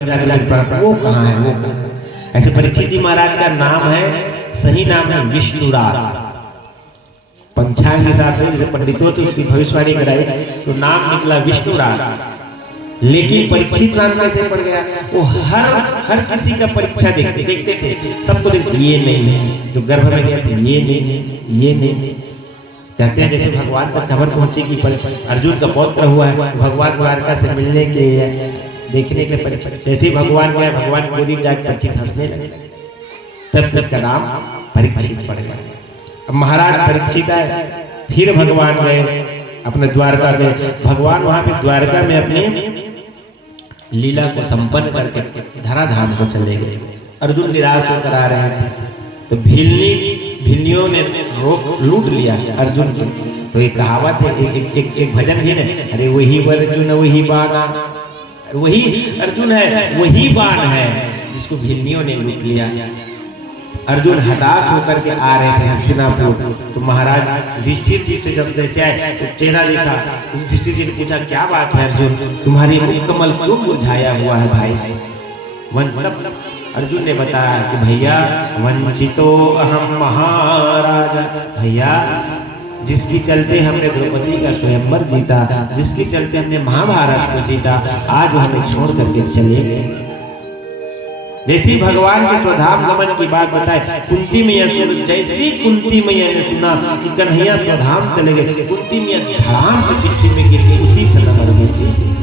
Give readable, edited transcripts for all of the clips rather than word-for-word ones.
वो कहाँ है, वो कहाँ है? ऐसे परीक्षित जी महाराज का नाम है, सही नाम है विष्णुराज। पंचांग के हिसाब से जैसे पंडितों से उसकी भविष्यवाणी कराई तो नाम निकला विष्णुराज। लेकिन परीक्षित नाम कैसे पड़ गया? वो हर किसी का परीक्षा देखते थे, सबको देखते ये नहीं है, जो गर्भ में गया थे ये नहीं है, ये नहीं है। कहते हैं जैसे भगवान तक खबर पहुंची कि अर्जुन का पौत्र हुआ है, भगवान द्वारका से मिलने के देखने के परीक्षा। जैसे भगवान गए, भगवान गोदी में जाकर परीक्षित हंसने लगे, तब से इसका नाम परीक्षित पड़ गया। अब महाराज परीक्षित आए, फिर भगवान गए अपने द्वारका में। भगवान वहां पे द्वारका में अपनी लीला को संपन्न करके धराधाम को चले गए। अर्जुन निराश होकर आ रहे थे तो भिल्लियों ने लूट लिया अर्जुन को। तो एक कहावत है, एक भजन भी है, अरे वही अर्जुन वही बाना, वही अर्जुन है वही बाण है जिसको भिल्लियों ने लूट लिया। अर्जुन हताश होकर के आ रहे थे हस्तिनापुर। तो महाराज युधिष्ठिर जी से जब जैसे आए तो चेहरा देखा, तो युधिष्ठिर जी ने पूछा क्या बात है अर्जुन, तुम्हारी मुख कमल क्यों मुरझाया हुआ है भाई? तब अर्जुन ने बताया कि भैया वंचितो अहम महाराजा, भैया जिसकी चलते हमने द्रौपदी का स्वयंवर जीता, जिसके चलते हमने महाभारत को जीता, आज वो हमें छोड़ करके चले गए। जैसे भगवान के स्वधाम गमन की बात बताए, कुंती मैया सुन, जैसी कुंती मैया ने सुना कि कन्हैया स्वधाम चले गए, कुंती मैया धड़ाम से पिट्ठी में गिर गई, उसी समय मर गई।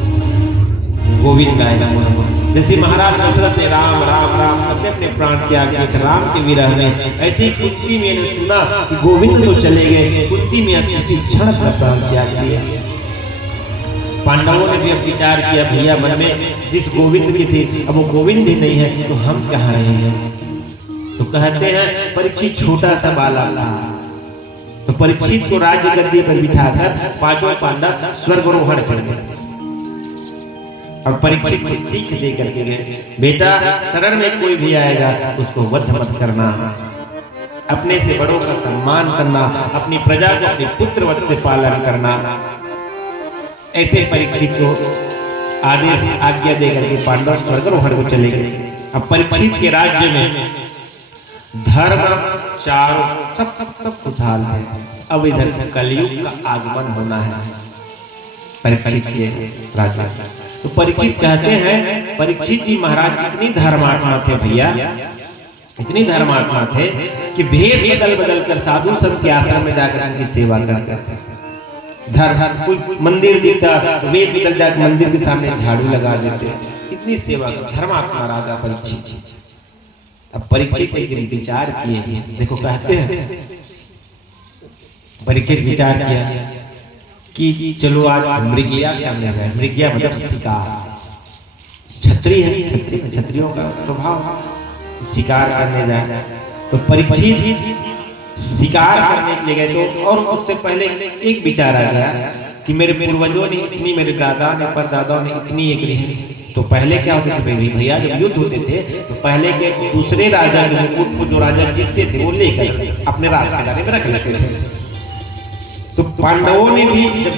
गोविंद गायना मोहम्मद। जैसे महाराज दशरथ ने राम राम राम करते अपने प्राण त्याग दिए राम के विरह में, ऐसी कुंती मैया ने सुना कि गोविंद तो चले गए, कुंती मैया किसी क्षण अपना प्राण त्याग दिया। पांडवों ने भी अब विचार किया, भैया मन में जिस गोविंद की थी अब वो गोविंद ही नहीं है तो हम कहाँ रहेंगे? तो कहते हैं परीक्षित छोटा सा बालक था, तो परीक्षित को राज्य गद्दी पर बिठाकर पांचों पांडव स्वर्गारोहण कर गए और परीक्षित को सीख दे करके गए, बेटा शरण में कोई भी आएगा उसको वध मत करना, अपने से बड़ों का सम्मान करना, अपनी प्रजा को अपने पुत्र वध से पालन करना। ऐसे परीक्षित को आदेश आज्ञा देकर के पांडव स्वर्गारोहण को चले गए। अब परीक्षित के राज्य में धर्म चारों सब खुशहाल है। अब इधर कलयुग का आगमन होना है परीक्षित के राज्य। तो परीक्षित कहते हैं परीक्षित जी महाराज इतनी धर्मात्मा थे भैया, इतनी धर्मात्मा थे कि भेष बदल कर साधु संत के आश्रम में जाकर उनकी सेवा करते थे। कोई मंदिर दिखता तो वेश बदल जाकर मंदिर के सामने झाड़ू लगा देते, इतनी सेवा धर्मात्मा राजा परीक्षित। अब परीक्षित एक विचार किए, देखो कहते हैं परीक्षित विचार किया कि चलो आज मृगया करने गए। मृगया मतलब शिकार, क्षत्रिय है, क्षत्रियों का स्वभाव शिकार करने जाए। तो परीक्षित शिकार करने के लिए गए तो, और उससे पहले एक विचार आ गया कि मेरे पूर्वजों ने इतनी, मेरे दादा ने परदादाओं ने इतनी एक रही। तो पहले क्या होते थे भैया, जब युद्ध होते थे तो पहले के दूसरे राजा जो राजा जीतते थे वो लेकर अपने राज के बारे में रख लेते थे। तो पांडवों ने भी जब